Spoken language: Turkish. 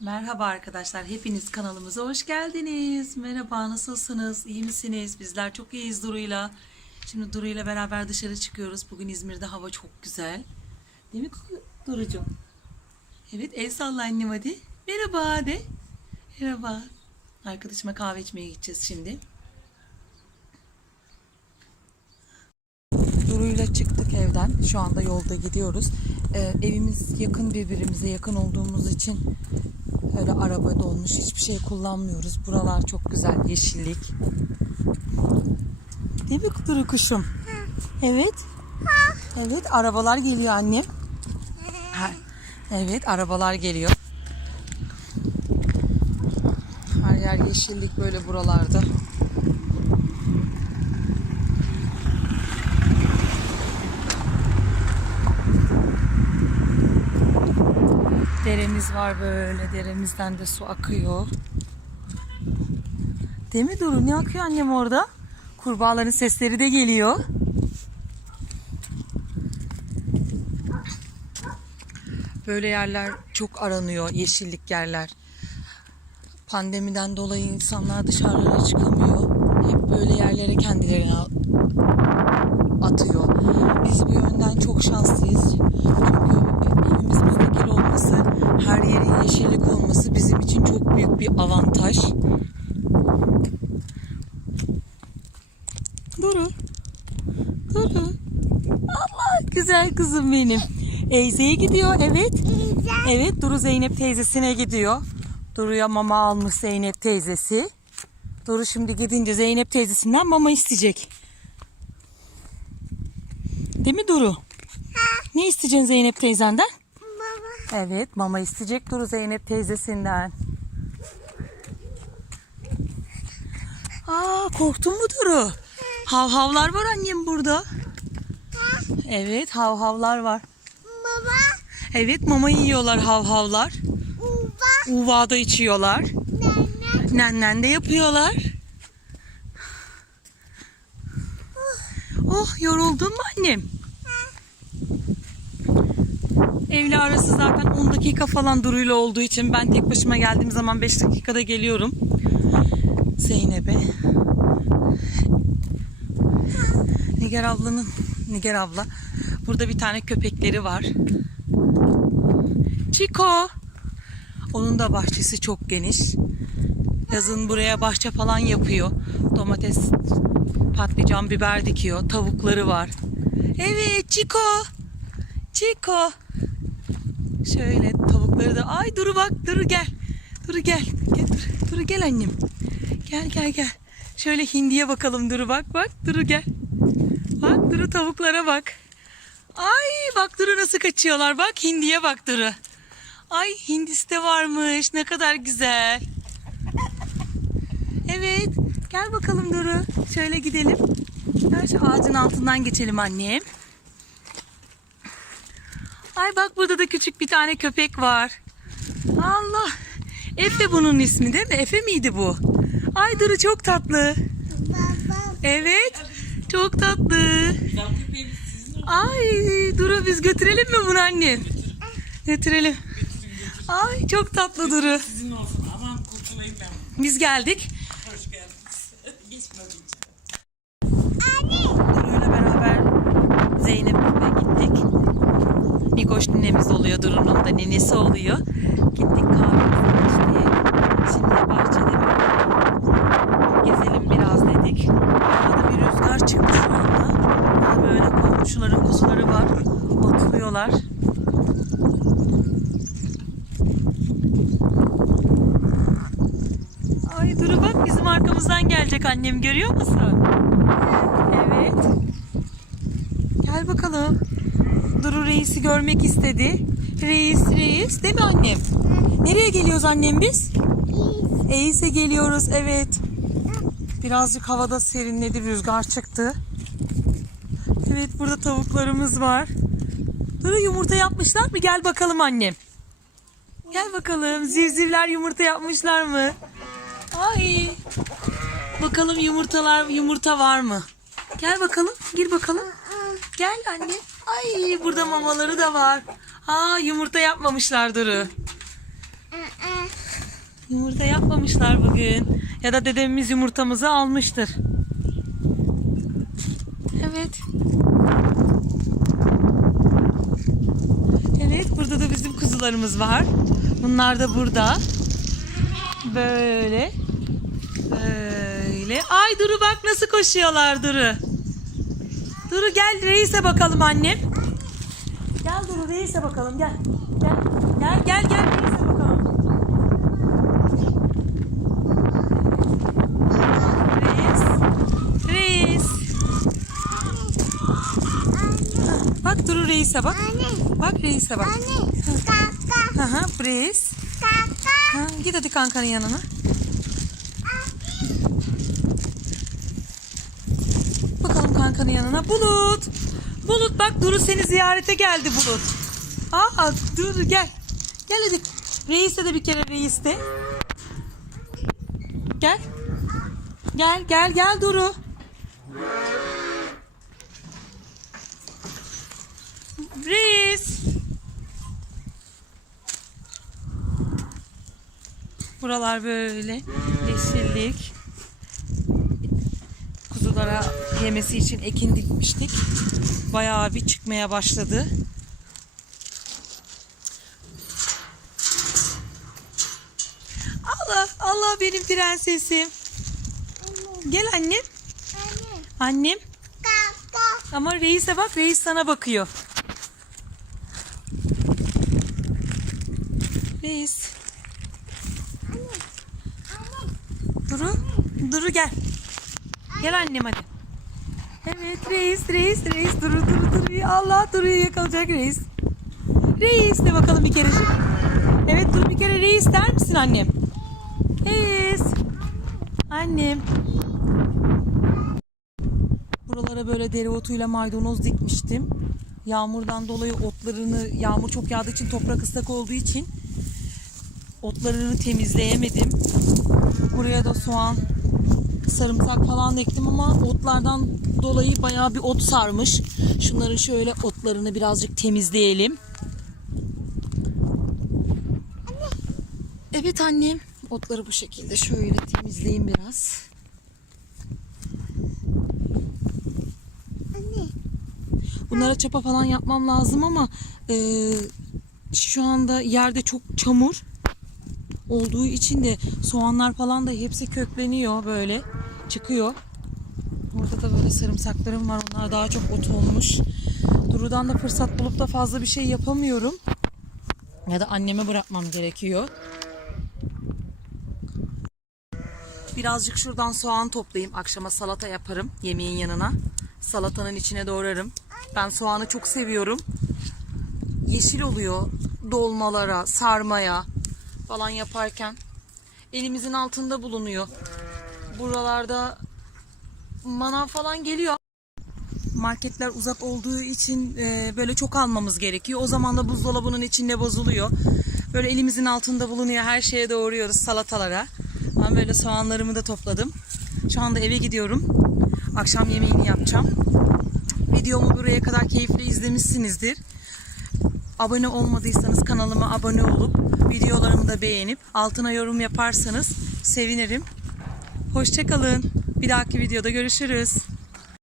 Merhaba arkadaşlar, hepiniz kanalımıza hoş geldiniz. Merhaba, nasılsınız? İyi misiniz? Bizler çok iyiyiz Duru'yla. Şimdi Duru'yla beraber dışarı çıkıyoruz. Bugün İzmir'de hava çok güzel. Değil mi Duru'cum? Evet, el salla annem hadi. Merhaba de. Merhaba. Arkadaşıma kahve içmeye gideceğiz şimdi. Duru'yla çıktık evden. Şu anda yolda gidiyoruz. Ee, evimiz yakın birbirimize yakın olduğumuz için öyle araba dolmuş hiçbir şey kullanmıyoruz. Buralar çok güzel yeşillik. Değil mi Duru kuşum? Evet. Evet arabalar geliyor annem. Ha, Evet arabalar geliyor. Her yer yeşillik böyle buralarda. Deremiz var böyle. Deremizden de su akıyor. Değil mi Duru? Ne akıyor annem orada? Kurbağaların sesleri de geliyor. Böyle yerler çok aranıyor. Yeşillik yerler. Pandemiden dolayı insanlar dışarılara çıkamıyor. Hep böyle yerlere kendilerini atıyor. Biz bu yönden çok şanslıyız. Çünkü evimiz müstakil olması, her yerin yeşillik olması bizim için çok büyük bir avantaj. Duru. Duru. Allah güzel kızım benim. Eyze'ye gidiyor evet. Evet Duru Zeynep teyzesine gidiyor. Duru'ya mama almış Zeynep teyzesi. Duru şimdi gidince Zeynep teyzesinden mama isteyecek. Değil mi Duru? Ne isteyeceksin Zeynep teyzenden? Evet mama isteyecek Duru Zeynep teyzesinden. Aa korktun mu Duru? Havhavlar var annem burada. Evet havhavlar var. Baba. Evet mama yiyorlar havhavlar. Uba. Uvada içiyorlar. Nene. Nennen de yapıyorlar. Oh yoruldun mu annem? Evle arası zaten 10 dakika falan Duru'yla olduğu için ben tek başıma geldiğim zaman 5 dakikada geliyorum. Zeynep'e. Nigar ablanın, Nigar abla. Burada bir tane köpekleri var. Chico. Onun da bahçesi çok geniş. Yazın buraya bahçe falan yapıyor. Domates, patlıcan, biber dikiyor. Tavukları var. Evet Chico. Chico. Şöyle tavukları da. Ay Duru bak Duru gel. Duru gel. Gel Duru, gel annem. Gel gel gel. Şöyle hindiye bakalım Duru bak bak. Duru gel. Bak Duru tavuklara bak. Ay bak Duru nasıl kaçıyorlar. Bak hindiye bak Duru. Ay hindisi de varmış. Ne kadar güzel. Evet. Gel bakalım Duru. Şöyle gidelim. Gel şu ağacın altından geçelim annem. Ay bak burada da küçük bir tane köpek var. Allah. Efe bunun ismi değil mi? Efe miydi bu? Ay Duru çok tatlı. Baba. Evet. Çok tatlı. Ay Duru biz götürelim mi bunu annem? Götürelim. Ay çok tatlı Duru. Sizin olsun. Aman kurtulayım ben. Biz geldik. Hoş geldiniz. Geçme gideceğim. Duru'yla beraber Zeynep'e gittik. Nikoş ninemiz oluyor Duru'nun da ninesi oluyor. Gittik kahvemizi içmeye. Şimdi de bahçede böyle gezelim biraz dedik. Arada bir rüzgar çıktı şu anda. Burada böyle komşuların kuzuları var. Otluyorlar. Ay Duru bak bizim arkamızdan gelecek annem görüyor musun? Evet. Gel bakalım. Duru reisi görmek istedi. Reis reis değil mi annem? Nereye geliyoruz annem biz? Eğis'e geliyoruz evet. Birazcık havada serinledi rüzgar çıktı. Evet burada tavuklarımız var. Duru yumurta yapmışlar mı? Gel bakalım annem. Gel bakalım. Zivzivler yumurta yapmışlar mı? Ay. Bakalım yumurtalar yumurta var mı? Gel bakalım. Gir bakalım. Gel anne. Ay burada mamaları da var. Aa yumurta yapmamışlar Duru. Yumurta yapmamışlar bugün. Ya da dedemiz yumurtamızı almıştır. Evet. Evet burada da bizim kuzularımız var. Bunlar da burada. Böyle. Böyle. Ay Duru bak nasıl koşuyorlar Duru. Duru gel reise bakalım annem. Gel Duru reise bakalım gel. Gel gel gel, gel reise bakalım. Reis. Reis. Bak Duru reise bak. Bak reise bak. Anne. Kaka. Aha reis. Kaka. Ha, git hadi kankanın yanına. Kankanın yanına. Bulut. Bulut bak Duru seni ziyarete geldi Bulut. Aa dur gel. Gel hadi. Reis'e de bir kere reis de. Gel. Gel gel gel Duru. Reis. Buralar böyle yeşillik. Kuzulara yemesi için ekin dikmiştik. Bayağı bir çıkmaya başladı. Allah Allah benim prensesim. Gel annem. Anne. Annem. Kaka. Ama reise bak reis sana bakıyor. Reis. Duru. Duru gel. Gel annem hadi. Evet reis reis reis Duru Duru Duru. Allah Duru'yu yakalayacak reis. Reis de bakalım bir kerecik. Evet dur bir kere reis der misin annem? Reis. Annem. Buralara böyle dereotuyla maydanoz dikmiştim. Yağmurdan dolayı otlarını, yağmur çok yağdığı için toprak ıslak olduğu için otlarını temizleyemedim. Buraya da soğan, sarımsak falan ektim ama otlardan dolayı bayağı bir ot sarmış. Şunların şöyle otlarını birazcık temizleyelim. Evet annem. Otları bu şekilde şöyle temizleyeyim biraz. Anne. Bunlara çapa falan yapmam lazım ama e, şu anda yerde çok çamur olduğu için de soğanlar falan da hepsi kökleniyor böyle çıkıyor. Burada da böyle sarımsaklarım var. Onlar daha çok ot olmuş. Duru'dan da fırsat bulup da fazla bir şey yapamıyorum. Ya da anneme bırakmam gerekiyor. Birazcık şuradan soğan toplayayım. Akşama salata yaparım yemeğin yanına. Salatanın içine doğrarım. Ben soğanı çok seviyorum. Yeşil oluyor dolmalara, sarmaya falan yaparken. Elimizin altında bulunuyor. Buralarda manav falan geliyor. Marketler uzak olduğu için e, böyle çok almamız gerekiyor. O zaman da buzdolabının içinde bozuluyor. Böyle elimizin altında bulunuyor. Her şeye doğruyoruz salatalara. Ben böyle soğanlarımı da topladım. Şu anda eve gidiyorum. Akşam yemeğini yapacağım. Videomu buraya kadar keyifle izlemişsinizdir. Abone olmadıysanız kanalıma abone olup videolarımı da beğenip altına yorum yaparsanız sevinirim. Hoşçakalın. Bir dahaki videoda görüşürüz.